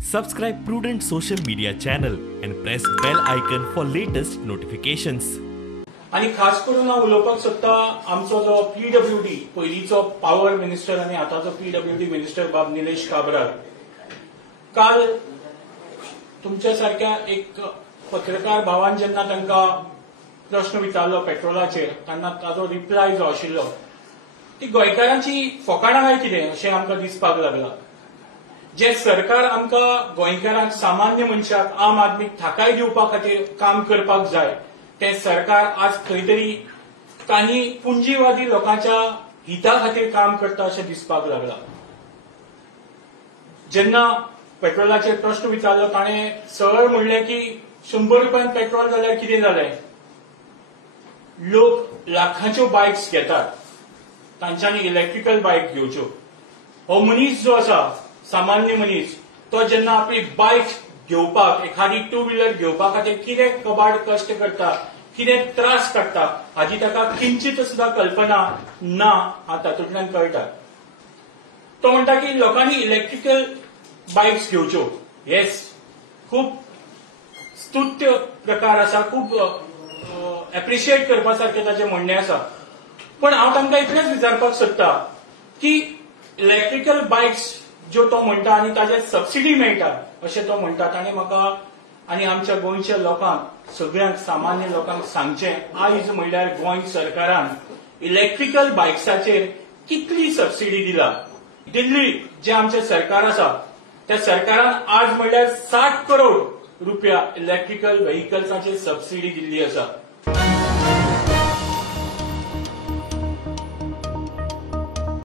Subscribe Prudent social media channel and press bell icon for latest notifications. आणि खास करून हांव उलोवपाक सोदता आमचो जो पीडब्ल्यूडी पयलींचो पावर मिनिस्टर आनी आतांचो पीडब्ल्यूडी मिनिस्टर बाब निलेश काब्राल. काल तुमच्या सारक्या एक पत्रकार भावान जेन्ना तांकां प्रश्न विचारलो पेट्रोलाचेर तेन्ना ताजो रिप्लाय जो आशिल्लो ती गोंयकारांची फकाणां काय कितें अशें आमकां दिसपाक लागलां. जे सरकार आमकां गोंयकारांक सामान्य मनशाक आम आदमीक थाकाय दिवपा खातीर काम करपाक जाय ते सरकार आज खंय तरी काही पुंजीवादी लोकांच्या हिता खातीर काम करता अशें दिसपाक लागलां. जेन्ना पेट्रोलाचेर प्रश्न विचारलो ताणें सरळ म्हणलें की 100 रुपयान पेट्रोल जाल्यार कितें जालें. लोक लाखांच्यो बायक्स घेतात तांच्यांनी इलेक्ट्रिकल बायक घेवच्यो. हो मनीस जो आसा सामान्य मनीस तो जेन्ना आपली बायक घेवपाक एखादी टू व्हीलर घेवपा खातीर कितें कबाड कश्ट करता कितें त्रास काडटा हाची ताका किंचित सुद्धा कल्पना ना तातूंतल्यान कळटा. तो म्हणटा की लोकांनी इलेक्ट्रिकल बायक्स घेवच्यो. येस, खूब स्तुत्य प्रकार आसा, खूब एप्रिशिएट करपा सारखें ताचें म्हणणें आसा. पण हांव तांकां इतलेंच विचारपाक सोदता की इलेक्ट्रिकल बायक्स ज्यो तो म्हणटा आनी ताजेर सबसिडी मेळटा अशें तो म्हणटा ताणें म्हाका आनी आमच्या गोंयच्या लोकांक सगळ्यांक सामान्य लोकांक सांगचें आयज म्हणल्यार गोंय सरकारान इलेक्ट्रिकल बायक्साचेर कितली सबसिडी दिला. दिल्ली जे आमचें सरकार आसा त्या सरकारान आज म्हणल्यार 60 करोड रुपया इलेक्ट्रिकल व्हेइकल्साचेर सबसिडी दिल्ली आसा.